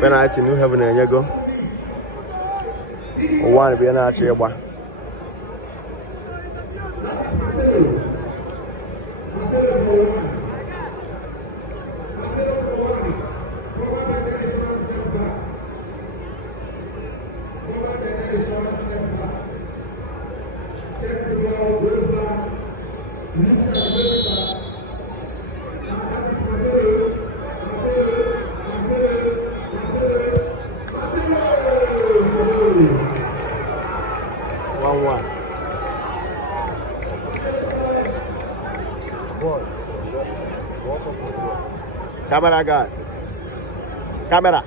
Penalty New Heaven and Yago. Uwani be an archer. Camera guy. Camera.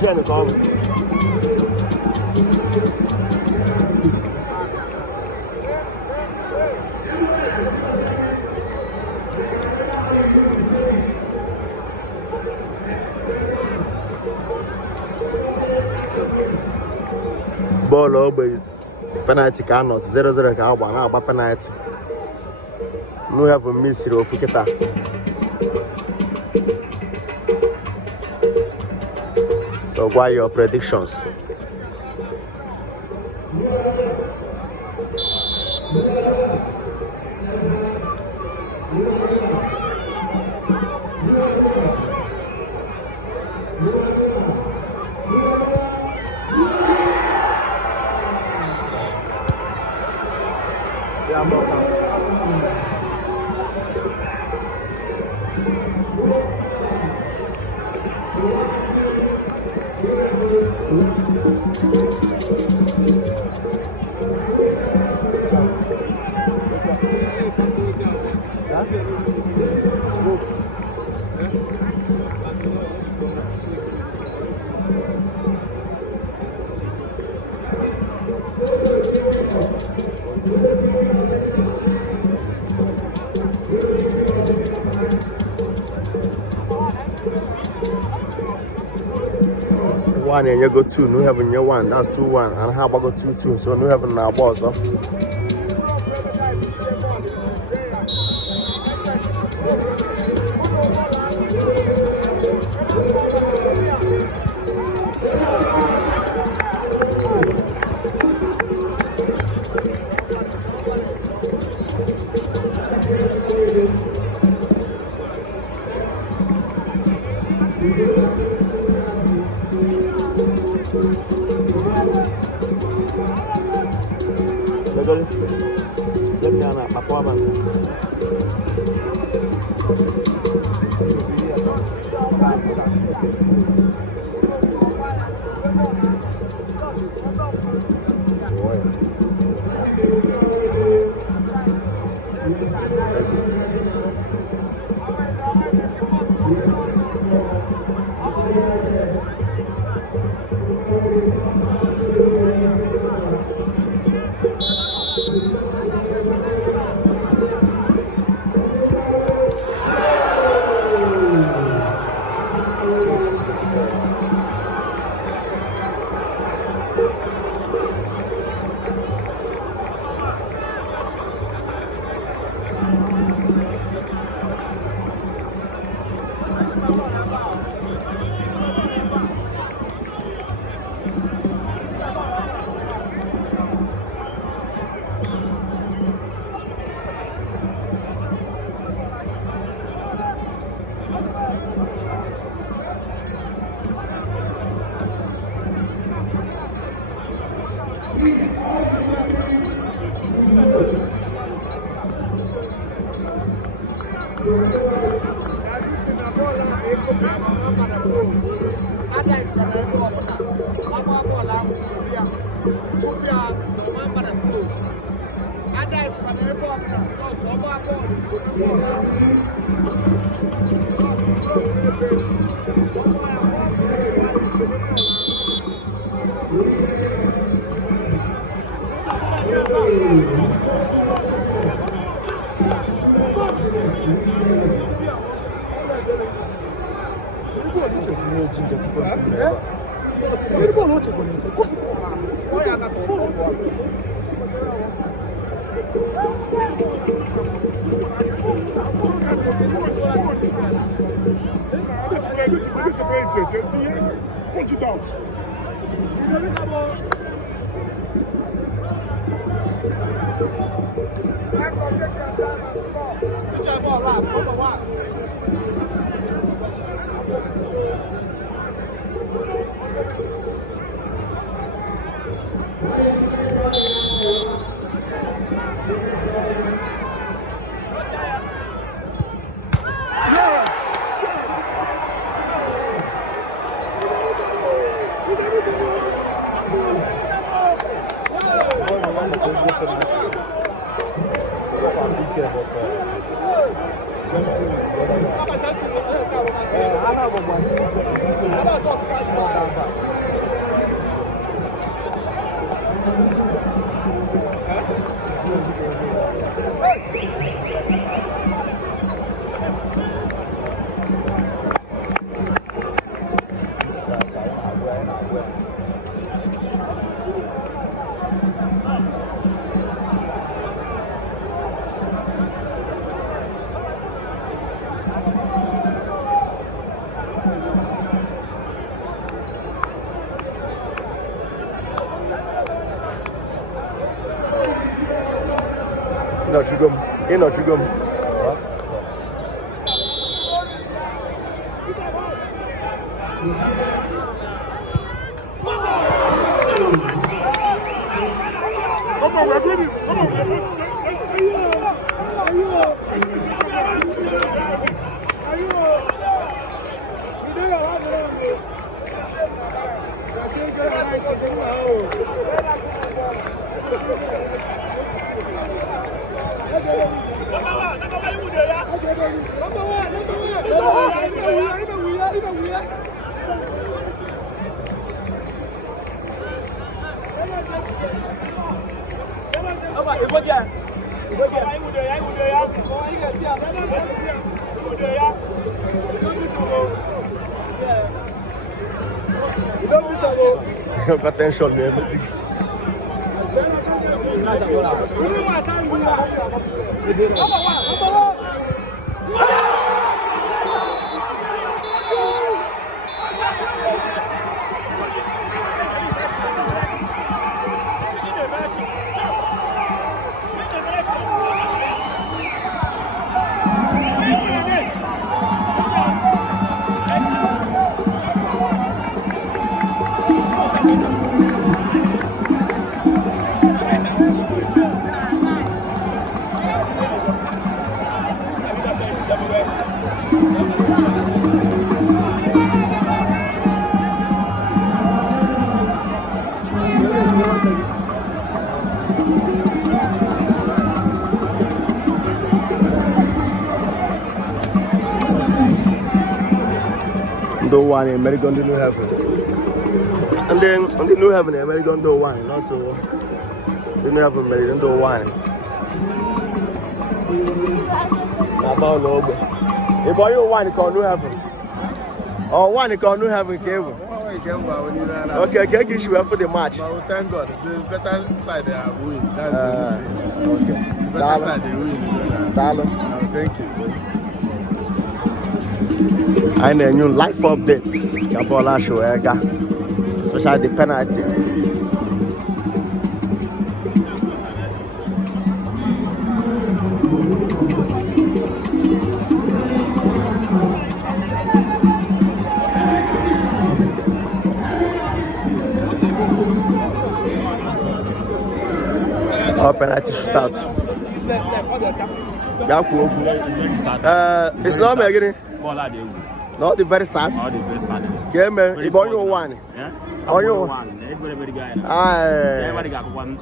Jen, come. Boolu Ogbe penalty cannot 0-0 ka agba na agba penalty. No have a miss of Fuketa. So what are your predictions? One and you go 2, no having your 1, that's 2-1, and how about go 2-2, so no having our boss, huh? Punch it out. Inọchugom. Come on, we're ready. Come on, we're ready. Attention, man. Uwani, American New Heaven. And then on the New Heaven, American Uwani, not so the New Heaven, American Uwani. About Ogbe. If I Uwani call New Heaven, or one call New Heaven cable. Okay, can you show for the match? But thank God, the better side they have win. That's okay. The better side they win. Thank you. And a new life updates. Kapola show ega. Especially the penalty. Oh, penalty shootout. It's not making not the very sad. Yeah, man. It's on your one. On your one. Everybody got one.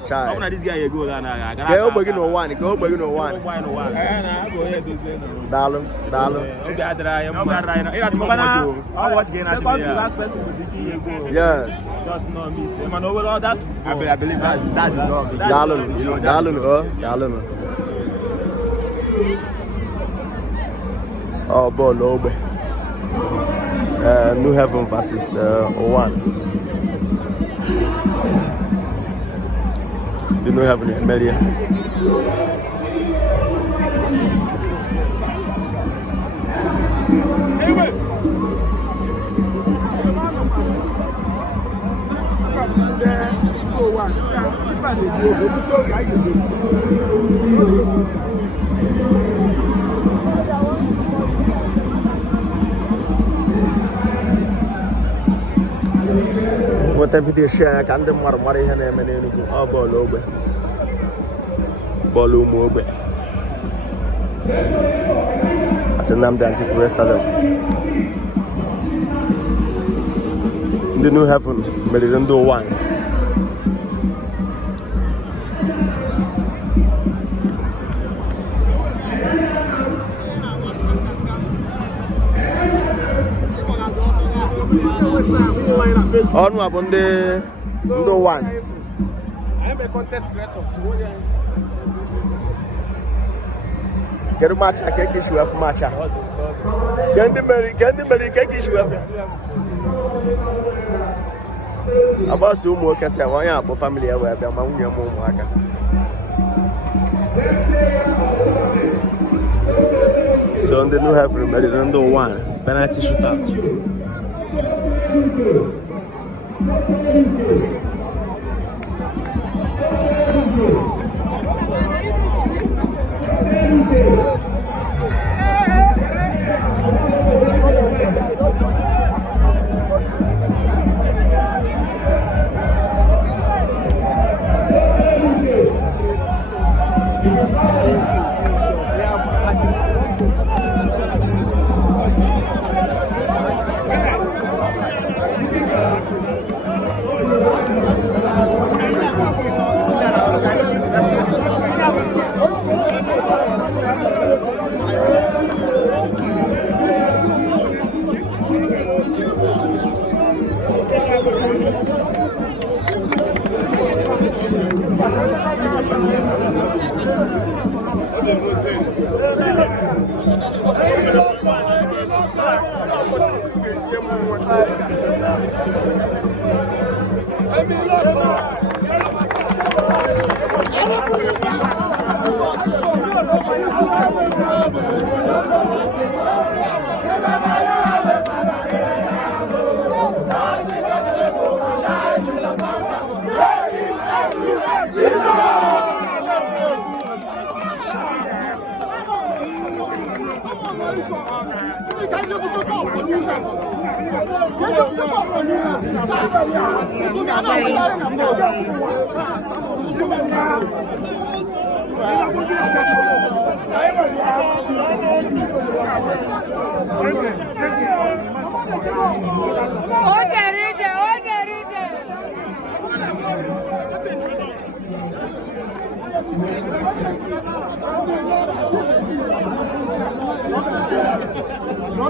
This guy go down. Go begin on one. Go begin on one. Darling. Last person was yes. Just not me. Man, overall, that's. I believe that's the job. Darling. Oh, Boolu, Ogbe. New Heaven versus Uwani. The New Heaven in media. What if they share and the Marmari and Enugu? Oh, Boolu, Ogbe. That's Nnamdi Azikiwe stadium. The New Heaven, Melidendo One. On upon the one. I am a content creator. Get a match, I can't issue of match. Get the Mary, can't issue of about some work as I want for family aware of the Mount Waka. So, the New Heaven, Melidendo One, penalty shootout.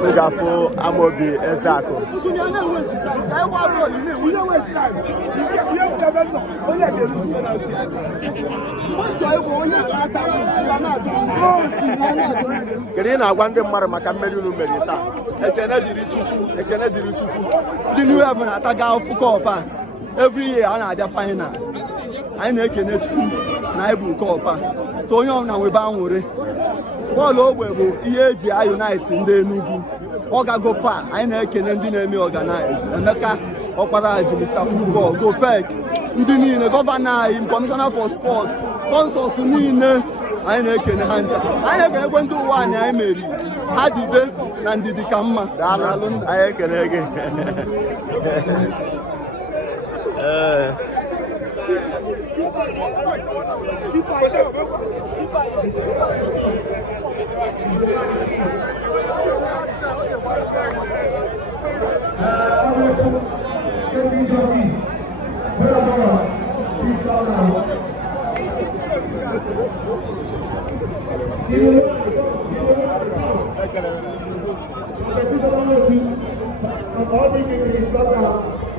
We got for Amobi Ezako. Kerina Wande Maramaka Medulu Medita. The New Heaven Ataga Fukopa. Every year, I had a final. I make a net Naibu Kopa. So, young now we bound with it. Boolu Ogbe EAGI Unite in the Enugu. Oga go far. I know can name organize. Emeka Okpara Mr. Football go fake. Ndini the governor, commissioner for sports, sponsors Nine. I know can hand. I know can do one. I made Hadibe Nandi Kama. I can again. All